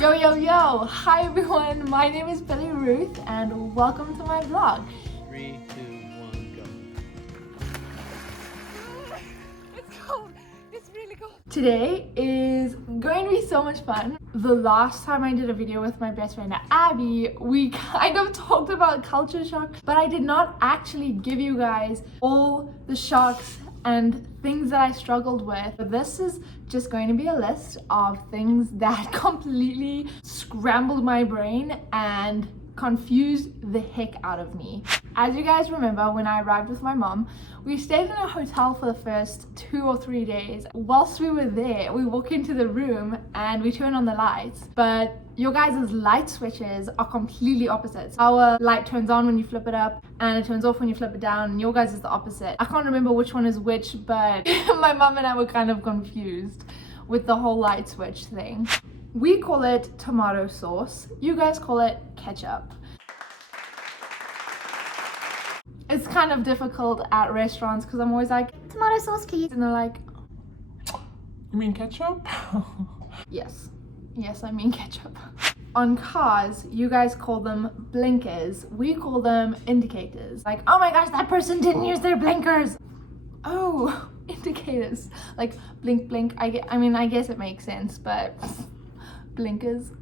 Yo, yo, yo! Hi everyone, my name is Billy Ruth and welcome to my vlog. 3, 2, 1, go. It's cold. It's really cold. Today is going to be so much fun. The last time I did a video with my best friend Abby, we kind of talked about culture shock, but I did not actually give you guys all the shocks and things that I struggled with. But this is just going to be a list of things that completely scrambled my brain and confused the heck out of me. As you guys remember, when I arrived with my mom, we stayed in a hotel for the first 2 or 3 days. Whilst we were there, we walk into the room and we turn on the lights, but your guys' light switches are completely opposite. Our light turns on when you flip it up and it turns off when you flip it down, and your guys is the opposite. I can't remember which one is which, but my mom and I were kind of confused with the whole light switch thing. We call it tomato sauce. You guys call it ketchup. It's kind of difficult at restaurants because I'm always like, tomato sauce, please. And they're like, You mean ketchup? yes. Yes, I mean ketchup. On cars, you guys call them blinkers. We call them indicators. Like, oh my gosh, that person didn't use their blinkers. Oh, indicators. Like, blink, blink. I guess it makes sense, but blinkers.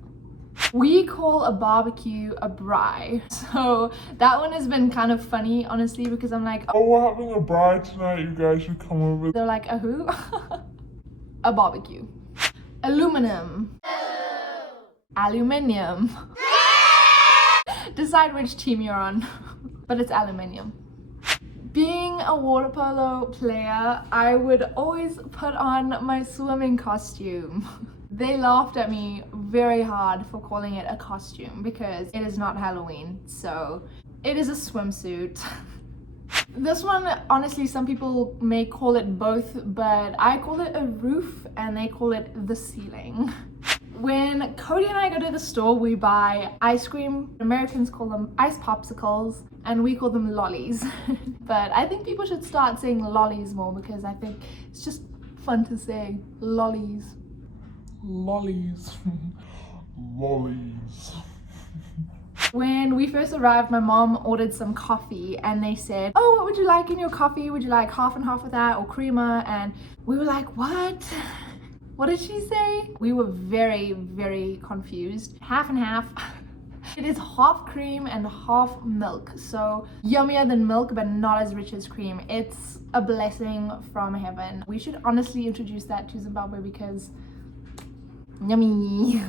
We call a barbecue a braai. So that one has been kind of funny, honestly, because I'm like, Oh, we're having a bride tonight. You guys should come over. they're like, a who? A barbecue. Aluminum. Aluminium. Decide which team you're on, but it's aluminium. Being a water polo player, I would always put on my swimming costume. They laughed at me very hard for calling it a costume because it is not Halloween, so it is a swimsuit. This one, honestly, some people may call it both, but I call it a roof and they call it the ceiling. When Cody and I go to the store, we buy ice cream. Americans call them ice popsicles and we call them lollies. But I think people should start saying lollies more because I think it's just fun to say lollies. Lollies. Lollies. When we first arrived, my mom ordered some coffee and they said, oh, what would you like in your coffee? Would you like half and half of that or creamer? And we were like, what? What did she say? We were very, very confused. Half and half. It is half cream and half milk. So yummier than milk, but not as rich as cream. It's a blessing from heaven. We should honestly introduce that to Zimbabwe because yummy.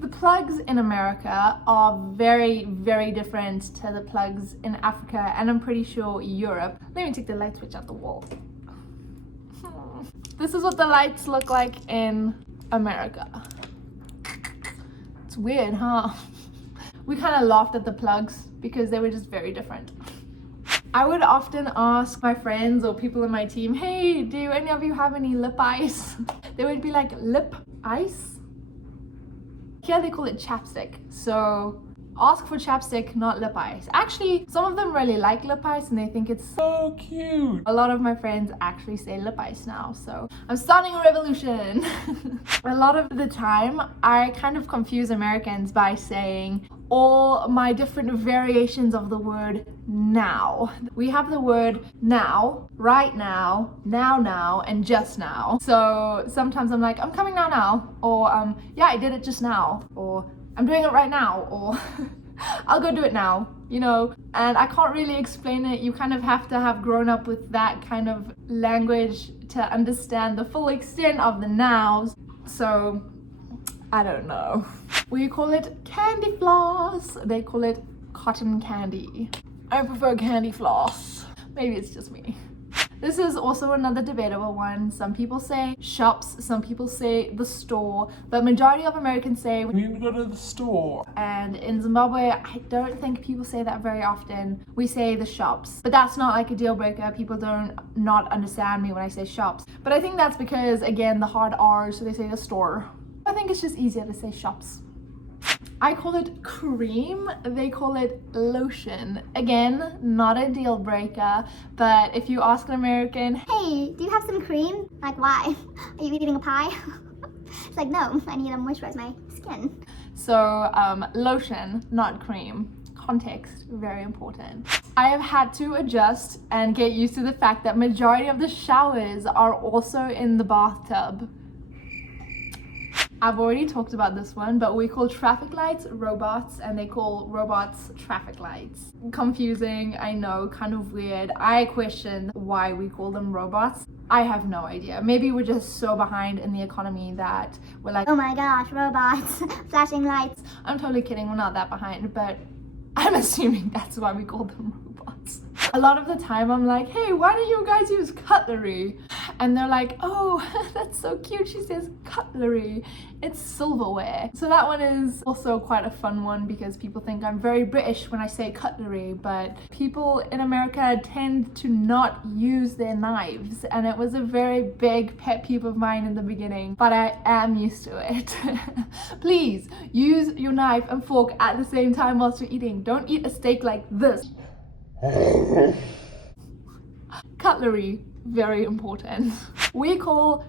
The plugs in America are very, very different to the plugs in Africa and I'm pretty sure Europe. Let me take the light switch out the wall. This is what the lights look like in America. It's weird, huh? We kind of laughed at the plugs because they were just very different. I would often ask my friends or people in my team, hey, do any of you have any lip ice? They would be like, lip ice? Here they call it chapstick. So ask for chapstick, not lip ice. Actually, some of them really like lip ice and they think it's So cute. a lot of my friends actually say lip ice now, so I'm starting a revolution. A lot of the time, I kind of confuse Americans by saying all my different variations of the word now. We have the word now, right now, now, and just now. So sometimes I'm like, I'm coming now, or yeah, I did it just now, or I'm doing it right now, or I'll go do it now, you know, and I can't really explain it. You kind of have to have grown up with that kind of language to understand the full extent of the nows. So I don't know. We call it candy floss. They call it cotton candy. I prefer candy floss. Maybe it's just me. This is also another debatable one. Some people say shops, some people say the store, but majority of Americans say We need to go to the store. and in Zimbabwe, I don't think people say that very often. We say the shops, but that's not like a deal breaker. People don't not understand me when I say shops. But I think that's because, again, the hard R's, so they say the store. I think it's just easier to say shops. I call it cream, they call it lotion. Again, not a deal breaker, but if you ask an American, Hey, do you have some cream? Like, why? Are you eating a pie? It's like, no, I need to moisturize my skin. So lotion, not cream. Context, very important. I have had to adjust and get used to the fact that majority of the showers are also in the bathtub. I've already talked about this one, but we call traffic lights robots and they call robots traffic lights. Confusing, I know, kind of weird. I question why we call them robots. I have no idea. Maybe we're just so behind in the economy that we're like, Oh my gosh, robots, flashing lights. I'm totally kidding, we're not that behind, but I'm assuming that's why we call them robots. A lot of the time I'm like, hey, why do you guys use cutlery? And they're like, oh, that's so cute, she says cutlery. It's silverware. So that one is also quite a fun one because people think I'm very British when I say cutlery, but people in America tend to not use their knives, and it was a very big pet peeve of mine in the beginning, but I am used to it. Please use your knife and fork at the same time whilst you're eating. Don't eat a steak like this. Cutlery, very important. We call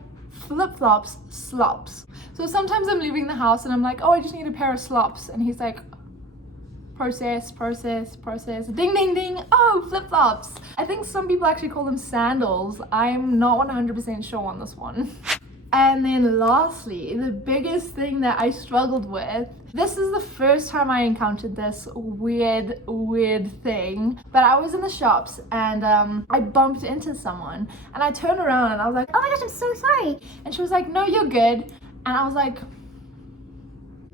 flip-flops slops. So sometimes I'm leaving the house and I'm like, oh, I just need a pair of slops. And he's like, process, ding, ding, ding, oh, flip-flops. I think some people actually call them sandals. I'm not 100% sure on this one. And then lastly, the biggest thing that I struggled with, this is the first time I encountered this weird thing, but I was in the shops and I bumped into someone and I turned around and I was like, Oh my gosh, I'm so sorry. and she was like, no, you're good. And I was like,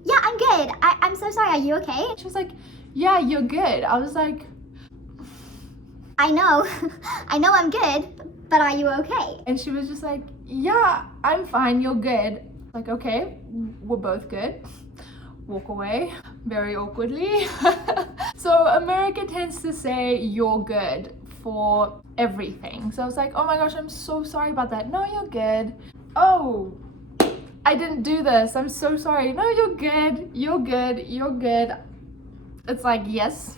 Yeah, I'm good. I'm so sorry. Are you okay? she was like, yeah, you're good. I was like, I know. I know I'm good, but are you okay? and she was just like, yeah, I'm fine, you're good. Like, okay, we're both good. Walk away very awkwardly. So America tends to say you're good for everything. So I was like, oh my gosh, I'm so sorry about that. No, you're good. Oh, I didn't do this. I'm so sorry. No, you're good. You're good. You're good. It's like, yes,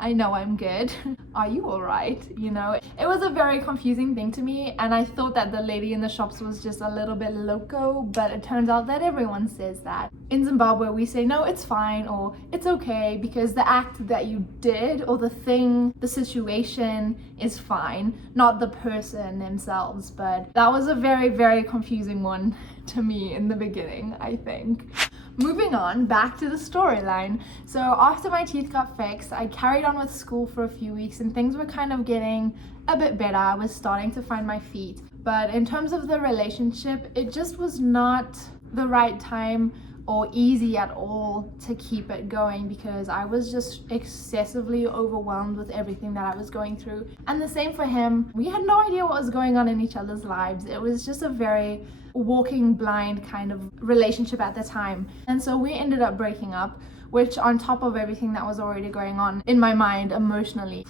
I know I'm good. Are you all right? You know, it was a very confusing thing to me, and I thought that the lady in the shops was just a little bit loco, but it turns out that everyone says that. In Zimbabwe, we say, no, it's fine, or it's okay, because the act that you did, or the thing, the situation is fine, not the person themselves. But that was a very confusing one to me in the beginning, I think. Moving on, back to the storyline. So after my teeth got fixed, I carried on with school for a few weeks and things were kind of getting a bit better. I was starting to find my feet. But in terms of the relationship, it just was not the right time or easy at all to keep it going because I was just excessively overwhelmed with everything that I was going through. And the same for him. We had no idea what was going on in each other's lives. It was just a very walking blind kind of relationship at the time. And so we ended up breaking up, which on top of everything that was already going on in my mind emotionally,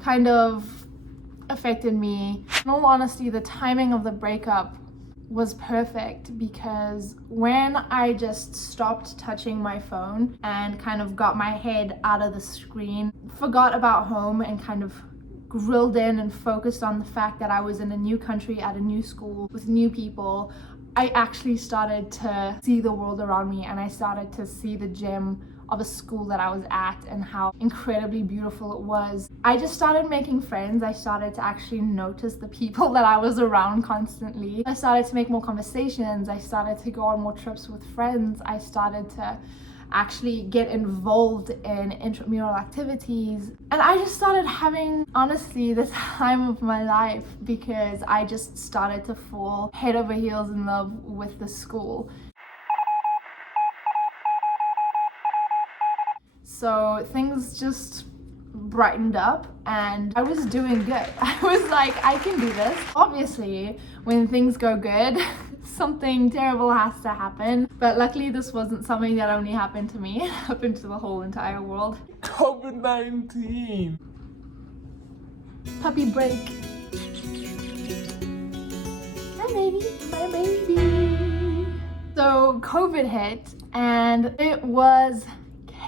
kind of affected me. In all honesty, the timing of the breakup was perfect because when I just stopped touching my phone and kind of got my head out of the screen, forgot about home and kind of grilled in and focused on the fact that I was in a new country at a new school with new people, I actually started to see the world around me and I started to see the gem of a school that I was at and how incredibly beautiful it was. I just started making friends. I started to actually notice the people that I was around constantly. I started to make more conversations. I started to go on more trips with friends. I started to actually get involved in intramural activities. And I just started having, honestly, the time of my life because I just started to fall head over heels in love with the school. So things just brightened up and I was doing good. I was like, I can do this. Obviously, when things go good, something terrible has to happen. But luckily, this wasn't something that only happened to me. It happened to the whole entire world. COVID-19. Puppy break. Hi, baby. My baby. So COVID hit and it was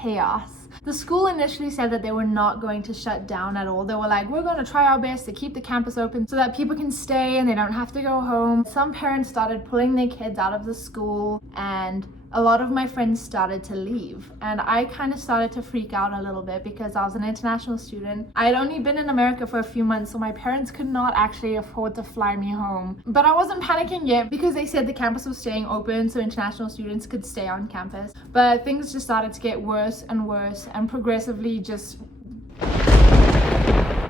chaos. The school initially said that they were not going to shut down at all. They were like, we're going to try our best to keep the campus open so that people can stay and they don't have to go home. Some parents started pulling their kids out of the school, and a lot of my friends started to leave, and I kind of started to freak out a little bit because I was an international student. I had only been in America for a few months, so my parents could not actually afford to fly me home. But I wasn't panicking yet because they said the campus was staying open so international students could stay on campus. But things just started to get worse and progressively just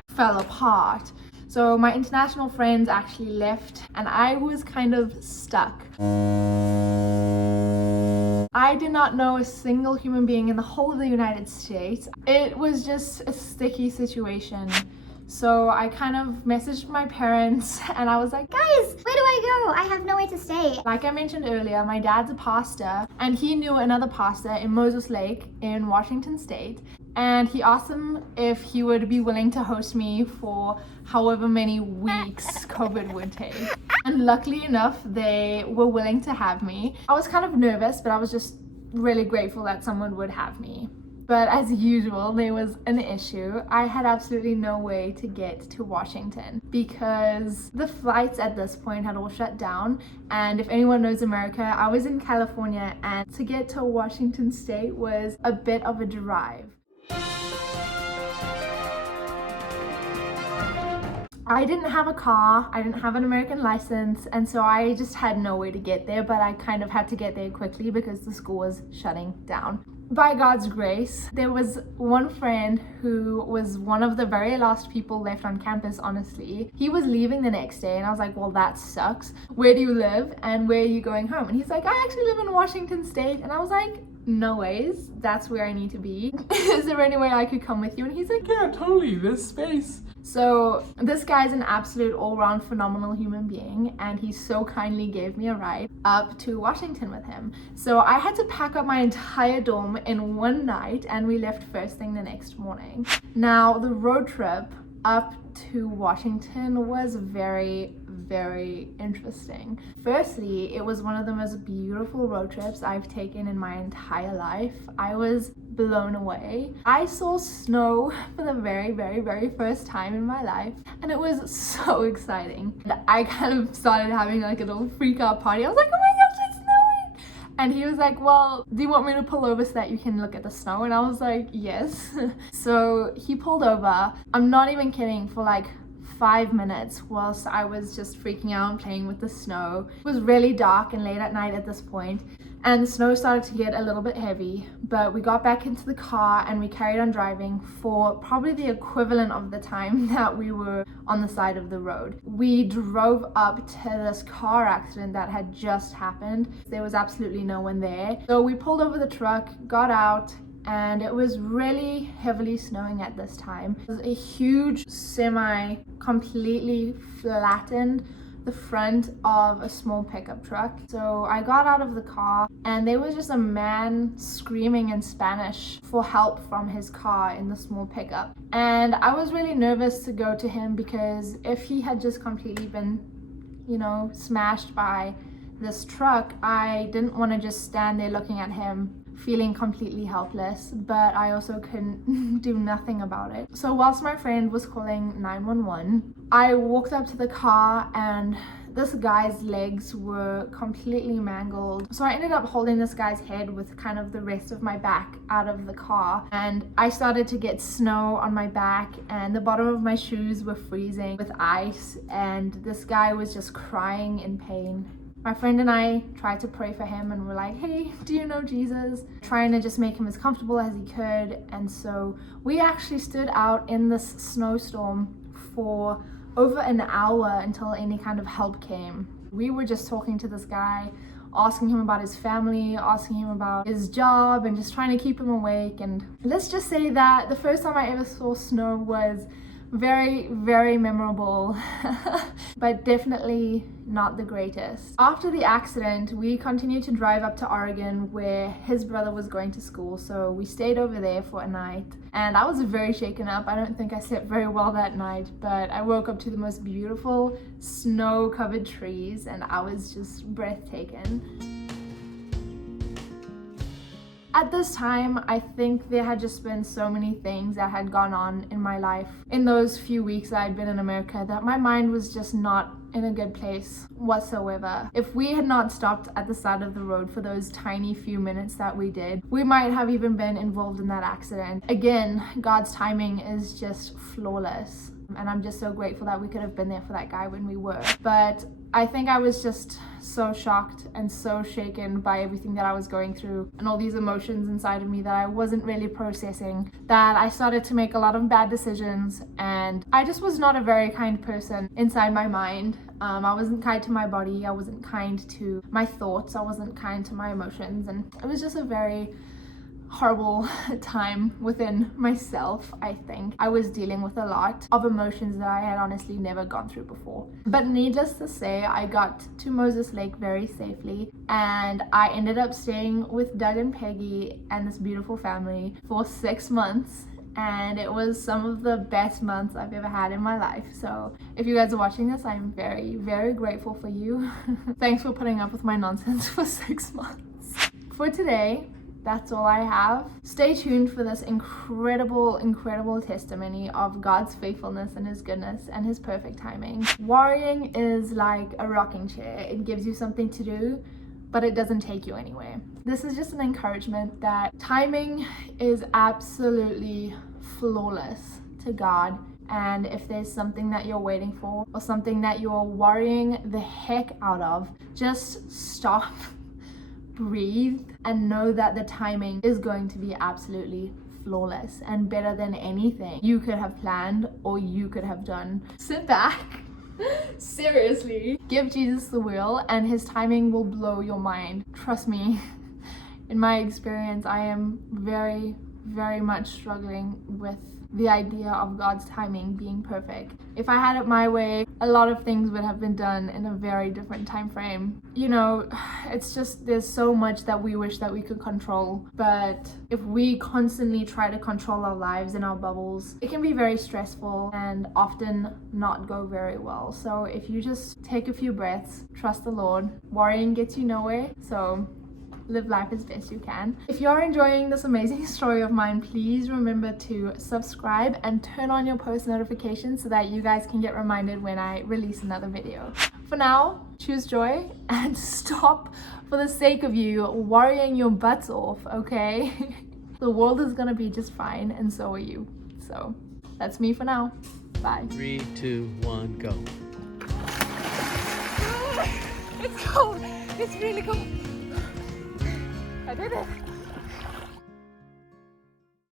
fell apart. So my international friends actually left and I was kind of stuck. I did not know a single human being in the whole of the United States. It was just a sticky situation. So I kind of messaged my parents and I was like, Guys, where do I go? I have nowhere to stay. like I mentioned earlier, my dad's a pastor and he knew another pastor in Moses Lake in Washington State. And he asked him if he would be willing to host me for however many weeks COVID would take. And luckily enough, they were willing to have me. I was kind of nervous, but I was just really grateful that someone would have me. But as usual, there was an issue. I had absolutely no way to get to Washington because the flights at this point had all shut down. And if anyone knows America, I was in California and to get to Washington State was a bit of a drive. I didn't have a car, I didn't have an American license, and so I just had no way to get there, but I kind of had to get there quickly because the school was shutting down. By God's grace, there was one friend who was one of the very last people left on campus, honestly. He was leaving the next day and I was like, well, that sucks. Where do you live and where are you going home? And he's like, I actually live in Washington State. And I was like, no ways, that's where I need to be. Is there any way I could come with you? And he's like, Yeah, totally, there's space. so this guy's an absolute all-round phenomenal human being and he so kindly gave me a ride up to Washington with him. So I had to pack up my entire dorm in one night and we left first thing the next morning. Now the road trip up to Washington was very interesting. Firstly, it was one of the most beautiful road trips I've taken in my entire life. I was blown away. I saw snow for the very first time in my life and it was so exciting. And I kind of started having like a little freak out party. I was like, oh my gosh, it's snowing! And he was like, well, do you want me to pull over so that you can look at the snow? And I was like, yes. So he pulled over. I'm not even kidding, for like 5 minutes whilst I was just freaking out and playing with the snow. It was really dark and late at night at this point, and the snow started to get a little bit heavy, but we got back into the car and we carried on driving for probably the equivalent of the time that we were on the side of the road. We drove up to this car accident that had just happened. There was absolutely no one there. So we pulled over the truck, got out, and it was really heavily snowing at this time. It was a huge semi completely flattened the front of a small pickup truck. So I got out of the car and there was just a man screaming in Spanish for help from his car in the small pickup. And I was really nervous to go to him because if he had just completely been, smashed by this truck, I didn't want to just stand there looking at him feeling completely helpless, but I also couldn't do nothing about it. So whilst my friend was calling 911, I walked up to the car and this guy's legs were completely mangled. So I ended up holding this guy's head with kind of the rest of my back out of the car, and I started to get snow on my back and the bottom of my shoes were freezing with ice, and this guy was just crying in pain. My friend and I tried to pray for him and we're like, hey, do you know Jesus? Trying to just make him as comfortable as he could. And so we actually stood out in this snowstorm for over an hour until any kind of help came. We were just talking to this guy, asking him about his family, asking him about his job, and just trying to keep him awake. And let's just say that the first time I ever saw snow was very memorable, but definitely not the greatest. After the accident, we continued to drive up to Oregon where his brother was going to school, so we stayed over there for a night. And I was very shaken up. I don't think I slept very well that night, but I woke up to the most beautiful snow-covered trees and I was just breathtaking. At this time, I think there had just been so many things that had gone on in my life in those few weeks that I'd been in America that my mind was just not in a good place whatsoever. If we had not stopped at the side of the road for those tiny few minutes that we did, we might have even been involved in that accident. Again, God's timing is just flawless. And I'm just so grateful that we could have been there for that guy when we were. But I think I was just so shocked and so shaken by everything that I was going through and all these emotions inside of me that I wasn't really processing, that I started to make a lot of bad decisions, and I just was not a very kind person inside my mind. I wasn't kind to my body, I wasn't kind to my thoughts, I wasn't kind to my emotions, and it was just a very horrible time within myself. I think I was dealing with a lot of emotions that I had honestly never gone through before. But needless to say, I got to Moses Lake very safely, and I ended up staying with Doug and Peggy and this beautiful family for 6 months. And it was some of the best months I've ever had in my life. So if you guys are watching this, I'm very, very grateful for you. Thanks for putting up with my nonsense for 6 months. For today, that's all I have. Stay tuned for this incredible testimony of God's faithfulness and His goodness and His perfect timing. Worrying is like a rocking chair. It gives you something to do, but it doesn't take you anywhere. This is just an encouragement that timing is absolutely flawless to God. And if there's something that you're waiting for or something that you're worrying the heck out of, just stop, breathe, and know that the timing is going to be absolutely flawless and better than anything you could have planned or you could have done. Sit back, seriously, give Jesus the wheel, and His timing will blow your mind. Trust me, in my experience, I am very, very much struggling with the idea of God's timing being perfect. If I had it my way, a lot of things would have been done in a very different time frame. You know, it's just there's so much that we wish that we could control, but if we constantly try to control our lives in our bubbles, it can be very stressful and often not go very well. So if you just take a few breaths, trust the Lord, worrying gets you nowhere. So live life as best you can. If you're enjoying this amazing story of mine, please remember to subscribe and turn on your post notifications so that you guys can get reminded when I release another video. For now, choose joy and stop, for the sake of you, worrying your butts off, okay? The world is gonna be just fine, and so are you. So that's me for now. Bye. 3, 2, 1, go. It's cold. It's really cold. I did it.